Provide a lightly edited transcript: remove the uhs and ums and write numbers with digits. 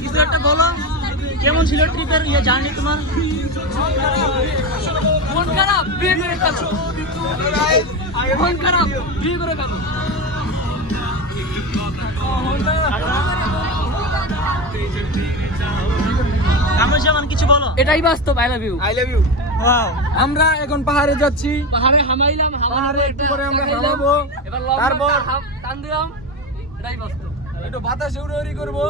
কিছু একটা বলো, কেমন ছিল ট্রিপের জার্নি তোমার? মন খারাপ, বিয়ে করে খাবো। মন খারাপ, বিয়ে করে খাবো। কিছু বলো। এটাই বাস্তব। I love you. I love you. Wow, আমরা এখন পাহাড়ে যাচ্ছি। পাহাড়ে হামাইলাম, পাহাড়ে একটু পরে আমরা হামাবো, এবার তারপর টান দিলাম। এটাই বাস্তব। একটু বাতাসে উড়াউড়ি করবো।